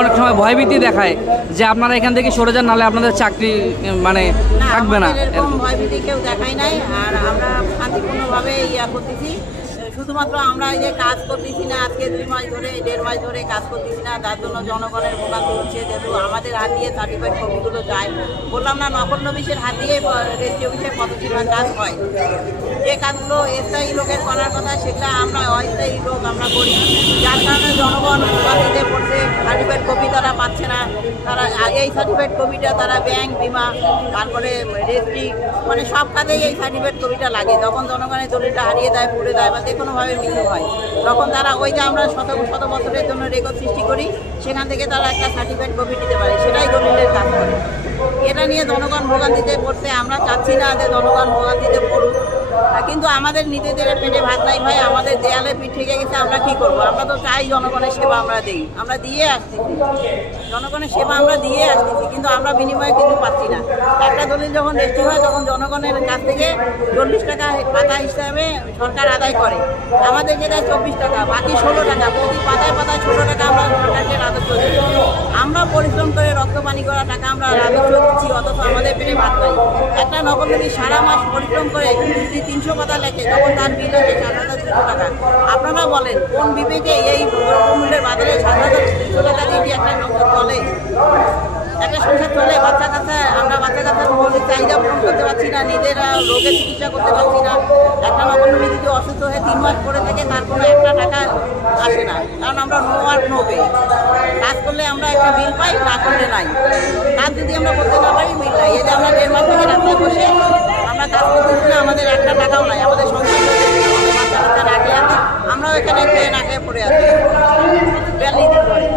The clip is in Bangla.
অনেক সময় ভয়ভীতি দেখায় যে আপনারা এখান থেকে সরে যান, নাহলে আপনাদের চাকরি মানে থাকবে না। এরকম ভয়ভীতি কেউ দেখাই নাই। আর আমরা শান্তিপূর্ণভাবে করতেছি। শুধুমাত্র আমরা এই যে কাজ করতেছি না, আজকে 2 মাস ধরে 1.5 মাস ধরে কাজ করতেছি না, যার জন্য জনগণের ভোগান্তি হচ্ছে। যেহেতু আমাদের হাত দিয়ে সার্টিফাইড কপিগুলো যায়, বললাম না, নকল নবিশের হাত দিয়ে রেজিস্ট্রি অফিসের পদচিহ্ন কাজ হয়। যে কাজগুলো স্থায়ী লোকের করার কথা, সেগুলো আমরা অস্থায়ী লোক আমরা করি, যার কারণে জনগণ ভোগান্তিতে পড়ছে। সার্টিফাইড কপি তারা পাচ্ছে না। তারা এই সার্টিফাইড কপিটা তারা ব্যাংক, বিমা, তারপরে রেজিস্ট্রি, মানে সব কাজেই এই সার্টিফাইড কপিটা লাগে। যখন জনগণের দলিলটা হারিয়ে দেয়, পুড়ে দেয় বা যে কোনোভাবে মৃত্যু হয়, তখন তারা ওই যে আমরা শত শত বছরের জন্য রেকর্ড সৃষ্টি করি, সেখান থেকে তারা একটা সার্টিফাইড কপি দিতে পারে, সেটাই দলিলের কাজ করে। এটা নিয়ে জনগণ ভোগান্তিতে পড়ছে। আমরা চাচ্ছি না যে জনগণ ভোগান্তিতে পড়ুক, কিন্তু আমাদের নিজেদের পেটে ভাত নাই ভাই, আমাদের দেয়ালে পিঠ থেকে গেছে। আমরা কি করবো? আমরা তো চাই জনগণের সেবা আমরা দিই, আমরা দিয়ে আসতেছি, জনগণের সেবা আমরা দিয়ে আসতেছি, কিন্তু আমরা বিনিময়ে কিছু পাচ্ছি না। একটা দলিল যখন রেজিস্ট্রি হয়, তখন জনগণের কাছ থেকে 40 টাকা পাতা হিসাবে সরকার আদায় করে, আমাদেরকে দেয় 24 টাকা, বাকি 16 টাকা। প্রতি পাতায় পাতায় 16 টাকা আমরা সরকারকে রাজস্ব দিই। আমরা পরিশ্রম করে রক্ত পানি করা টাকা আমরা রাজস্ব দিচ্ছি, অথচ আমাদের পেটে ভাত নাই। একটা নকল নবী সারা মাস পরিশ্রম করে যদি 300 পাতা লেখে, তখন তার বিল আসে 7,200 টাকা। আপনারা বলেন, কোন বিবেকে এই দ্রব্যমূল্যের বাজারে 7,200 টাকা দিয়ে কি একটা সংসার চলে? একটা সংসার চলে? আমরা বাচ্চা কাচ্চার মৌলিক চাহিদা পূরণ করতে পারছি না, নিজেরা রোগের চিকিৎসা করতে পারছি না। একটা নকল নবী যদি অসুস্থ হয়ে 3 মাস পরে থাকে, তার কোনো একটা টাকা আসে না, কারণ আমরা নো ওয়ার্ক নো পে। কাজ করলে আমরা একটা বিল পাই, না করলে নাই। কাজ যদি আমরা করতে না পারি, বিল নাই। এই যে আমরা 1.5 মাস থেকে রাস্তায় বসে আমরা কাজ করতেছি না, আমাদের একটা টাকাও নাই, আমাদের সংসার বাচ্চা কাচ্চা না খেয়ে আছে, আমরাও এখানে খেয়ে না খেয়ে পড়ে আছি 42 দিন ধরে।